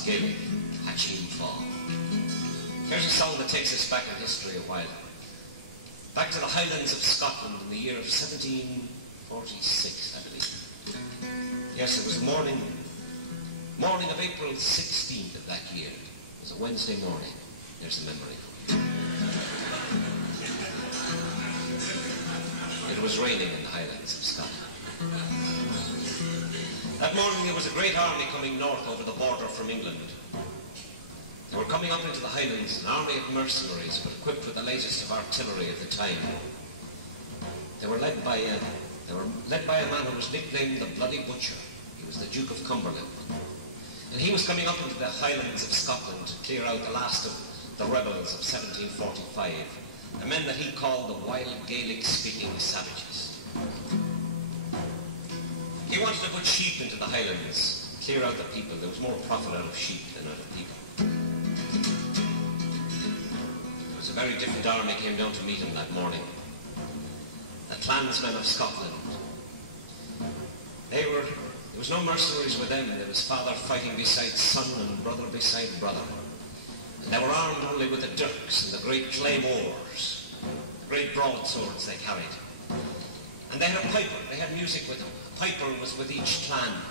Scots Gaelic, Hatcheen Fall. Here's a song that takes us back in history a while. Back to the Highlands of Scotland in the year of 1746, I believe. Yes, it was the morning of April 16th of that year. It was a Wednesday morning. There's the memory for you. It was raining in the Highlands of Scotland. That morning there was a great army coming north over the border from England. They were coming up into the Highlands, an army of mercenaries, but equipped with the latest of artillery of the time. They were led by a man who was nicknamed the Bloody Butcher. He was the Duke of Cumberland. And he was coming up into the Highlands of Scotland to clear out the last of the rebels of 1745, the men that he called the wild Gaelic-speaking savages. He wanted to put sheep into the Highlands, clear out the people. There was more profit out of sheep than out of people. It was a very different army came down to meet him that morning. The clansmen of Scotland. There was no mercenaries with them. There was father fighting beside son and brother beside brother. And they were armed only with the dirks and the great claymores, the great broadswords they carried. And they had a piper. They had music with them. A piper was with each clan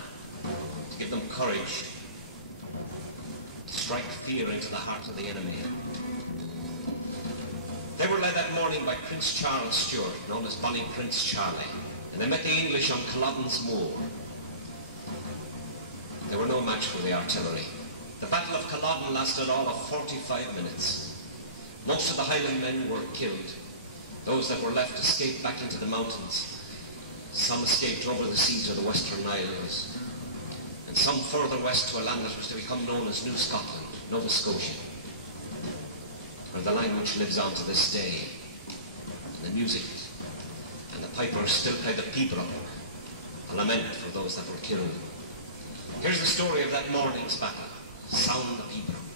to give them courage, to strike fear into the heart of the enemy. They were led that morning by Prince Charles Stuart, known as Bonnie Prince Charlie, and they met the English on Culloden's Moor. They were no match for the artillery. The Battle of Culloden lasted all of 45 minutes. Most of the Highland men were killed. Those that were left escaped back into the mountains. Some escaped over the sea to the Western Isles, and some further west to a land that was to become known as New Scotland, Nova Scotia, where the language lives on to this day, and the music and the pipers still play the Pibroch, a lament for those that were killed. Here's the story of that morning's battle. Sound the Pibroch.